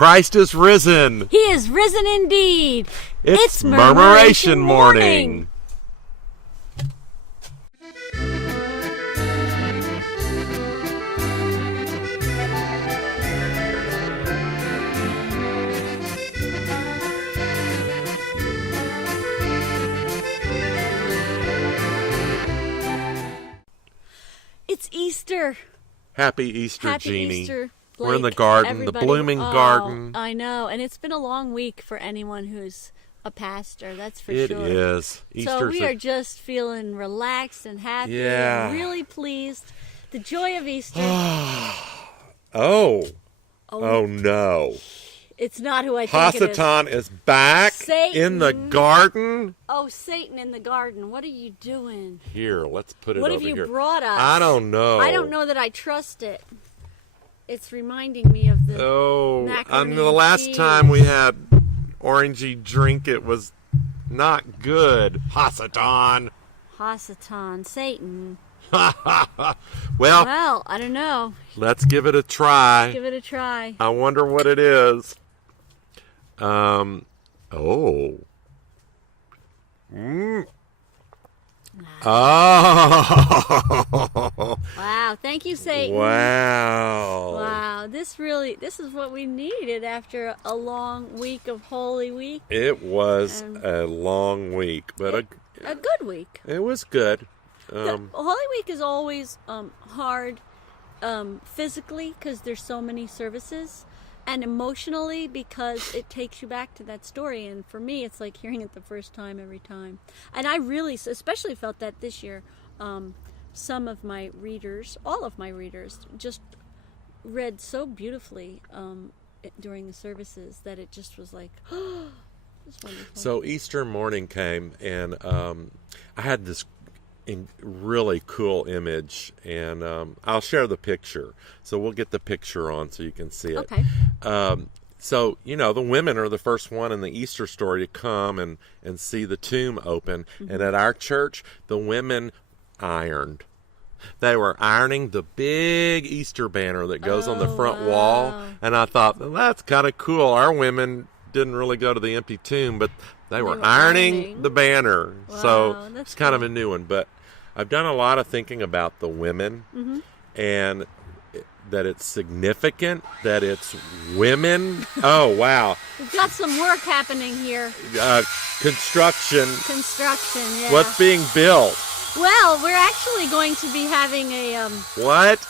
Christ is risen. He is risen indeed. It's Murmuration morning. It's Easter. Happy Easter, Happy Jeannie. Easter. We're in the garden, the blooming garden. I know, and it's been a long week for anyone who's a pastor, that's for sure. It is. So we are just feeling relaxed and happy and really pleased. The joy of Easter. Oh no. It's not who I think it is. Hasatan is back in the garden. Oh, Satan in the garden. What are you doing? Here, let's put it over here. What have you brought us? I don't know. I don't know that I trust it. It's reminding me of the macaroni the last time we had orangey drink, it was not good. Hasatan. Satan. Well, I don't know. Let's give it a try. Give it a try. I wonder what it is. Oh. Wow, thank you, Satan. Wow. This is what we needed after a long week of Holy Week. It was a long week, but a good week. It was good. Holy Week is always hard physically because there's so many services, and emotionally because it takes you back to that story. And for me, it's like hearing it the first time every time. And I really especially felt that this year. Some of my readers, all of my readers, just read so beautifully during the services that it just was like, oh, it's wonderful. So Easter morning came, and I had this really cool image, and I'll share the picture. So we'll get the picture on so you can see it. Okay. So, the women are the first one in the Easter story to come and see the tomb open. Mm-hmm. And at our church, the women ironed. They were ironing the big Easter banner that goes on the front wall. And I thought, well, that's kind of cool. Our women didn't really go to the empty tomb, but they were ironing the banner. Wow, so it's kind of a new one. But I've done a lot of thinking about the women and that it's significant, that it's women. Oh, wow. We've got some work happening here. Construction, yeah. What's being built? Well, we're actually going to be having a... What?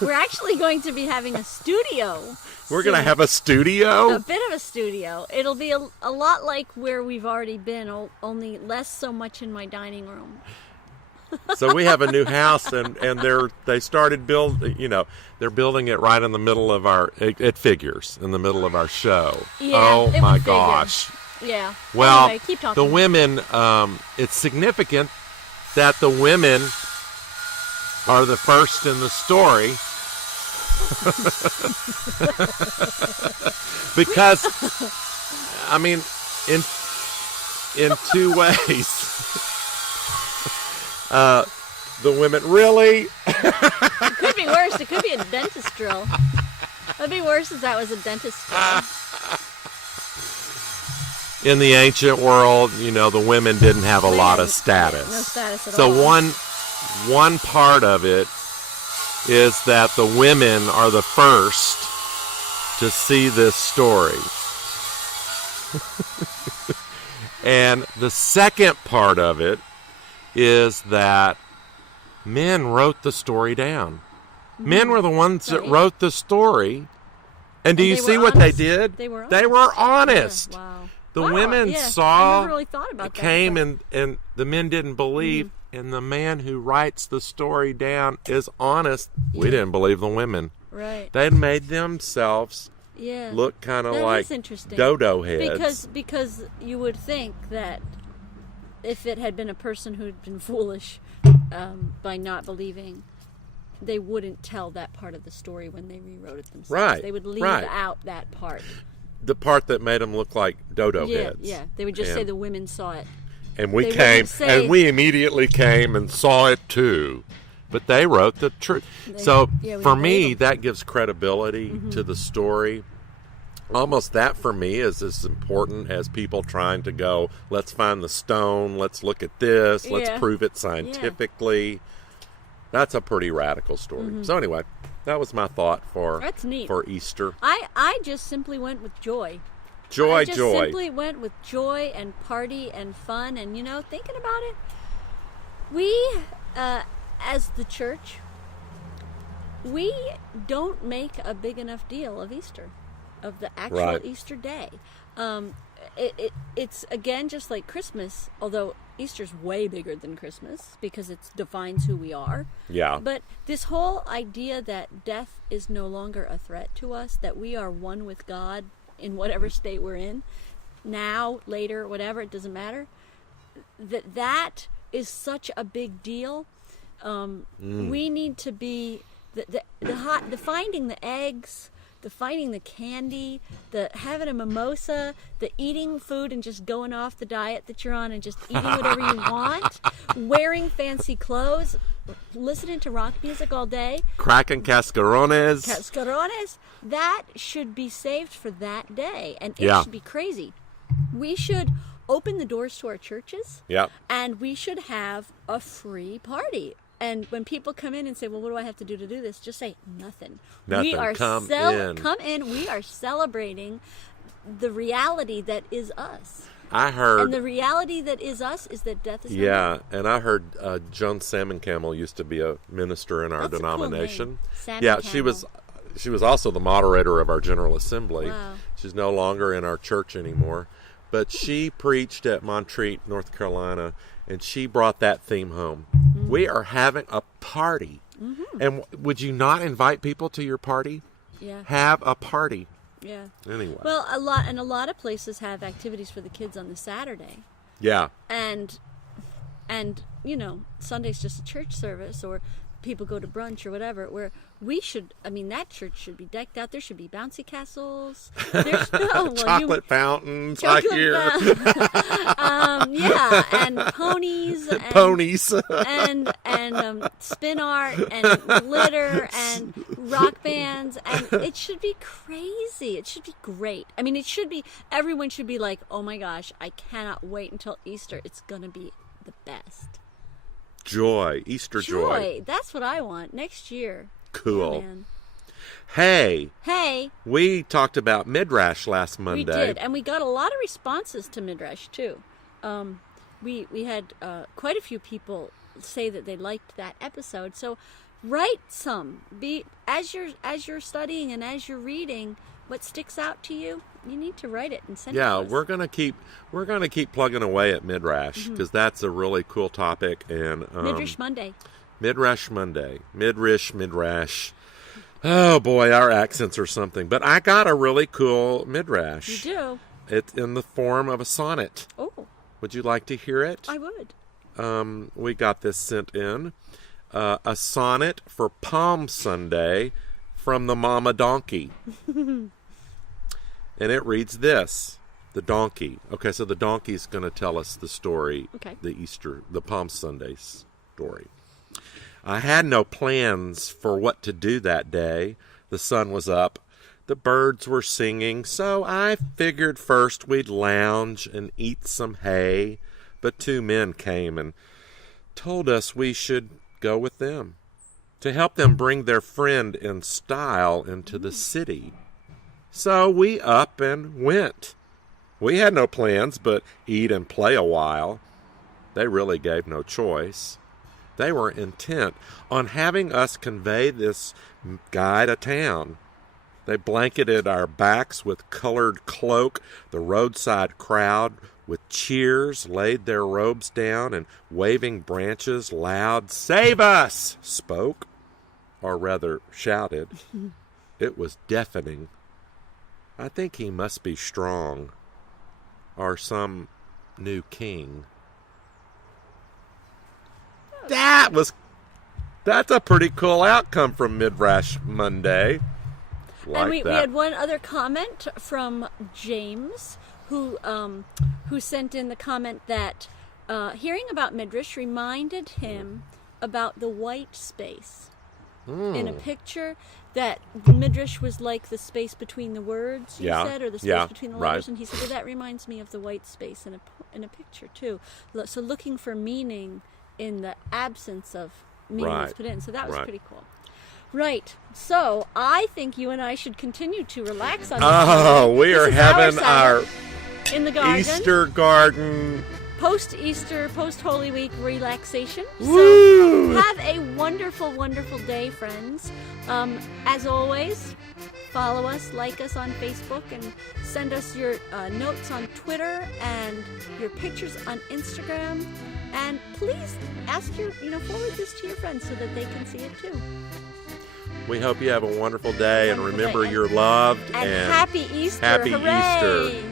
We're actually going to be having a studio. We're going to have a studio? A bit of a studio. It'll be a lot like where we've already been, only less so much in my dining room. So we have a new house, and they started they're building it right in the middle of it figures in the middle of our show. Yeah, oh my gosh. Yeah. Well, anyway, keep talking. The women, it's significant that the women are the first in the story. Because, I mean, in two ways. The women, really? It could be worse. It could be a dentist drill. That'd be worse if that was a dentist drill. In the ancient world, the women didn't have a lot of status. No status at all. So one part of it is that the women are the first to see this story. And the second part of it is that men wrote the story down. Men were the ones that wrote the story. And do you see what they did? They were honest. Yeah, wow. The women saw, I never really thought about came that, and the men didn't believe, and the man who writes the story down is honest. We didn't believe the women. Right. They made themselves look kind of like dodo heads. Because you would think that if it had been a person who had been foolish by not believing, they wouldn't tell that part of the story when they rewrote it themselves. Right. They would leave out that part. The part that made them look like dodo heads. Yeah. They would just say the women saw it. And we we immediately came and saw it too. But they wrote the truth. So for me, that gives credibility to the story. almost that for me is as important as people trying to go, let's find the stone, let's look at this, let's prove it scientifically. That's a pretty radical story. So anyway, that was my thought for That's neat. for Easter. I just simply went with joy. Joy. Simply went with joy and party and fun. And, thinking about it, we, as the church, we don't make a big enough deal of Easter, of the actual Easter day. It's, again, just like Christmas, although Easter's way bigger than Christmas because it defines who we are. Yeah. But this whole idea that death is no longer a threat to us, that we are one with God in whatever state we're in, now, later, whatever, it doesn't matter, that is such a big deal. We need to be the finding the eggs, the finding the candy, the having a mimosa, the eating food and just going off the diet that you're on and just eating whatever you want, wearing fancy clothes, listening to rock music all day, cracking cascarones, that should be saved for that day, and it should be crazy. We should open the doors to our churches, and we should have a free party. And when people come in and say, well, what do I have to do this? Just say, nothing. We are come in. We are celebrating the reality that is us. I heard. And the reality that is us is that death is and I heard Joan Salmon-Campbell used to be a minister in our denomination. Cool name. She was also the moderator of our General Assembly. Wow. She's no longer in our church anymore. But she preached at Montreat, North Carolina, and she brought that theme home. We are having a party. And would you not invite people to your party? Yeah. Have a party. Yeah. Anyway. Well, a lot of places have activities for the kids on the Saturday. Yeah. And Sunday's just a church service, or people go to brunch or whatever, where that church should be decked out. There should be bouncy castles. There's chocolate fountains, I hear. And ponies. And, ponies. and spin art and glitter and rock bands. And it should be crazy. It should be great. Everyone should be like, oh my gosh, I cannot wait until Easter. It's going to be the best. Joy. Easter joy. That's what I want next year. Cool. Yeah, Hey. We talked about Midrash last Monday. We did, and we got a lot of responses to Midrash too. We had quite a few people say that they liked that episode. So write some. As you're studying and as you're reading, what sticks out to you, you need to write it and send it to us. we're gonna keep plugging away at Midrash because that's a really cool topic. And Midrash Monday. Midrash. Oh boy, our accents are something. But I got a really cool Midrash. You do. It's in the form of a sonnet. Oh. Would you like to hear it? I would. We got this sent in. A sonnet for Palm Sunday from the Mama Donkey. And it reads this. The donkey. Okay, so the donkey's going to tell us the story. Okay. The Palm Sunday story. I had no plans for what to do that day. The sun was up. The birds were singing, so I figured first we'd lounge and eat some hay. But 2 men came and told us we should go with them to help them bring their friend in style into the city. So we up and went. We had no plans but eat and play a while. They really gave no choice. They were intent on having us convey this guy to town. They blanketed our backs with colored cloak. The roadside crowd, with cheers, laid their robes down and waving branches loud, "Save us!" spoke, or rather shouted. It was deafening. I think he must be strong, or some new king. That's a pretty cool outcome from Midrash Monday. And we had one other comment from James, who sent in the comment that hearing about Midrash reminded him about the white space in a picture that the midrash was like the space between the words, you Yeah. said, or the space Yeah. between the Right. letters. And he said, well, that reminds me of the white space in a picture, too. So looking for meaning in the absence of meaning that's Right. put in. So that was Right. pretty cool. Right. So I think you and I should continue to relax on this. Oh, Sunday. we This are is having our Sabbath in the garden. Easter garden. Post-Easter, post-Holy Week relaxation. Woo! So have a wonderful, wonderful day, friends. As always, follow us, like us on Facebook, and send us your notes on Twitter and your pictures on Instagram. And please forward this to your friends so that they can see it too. We hope you have a wonderful day, and Wonderful remember day. you're loved And happy Easter. happy Hooray! Easter.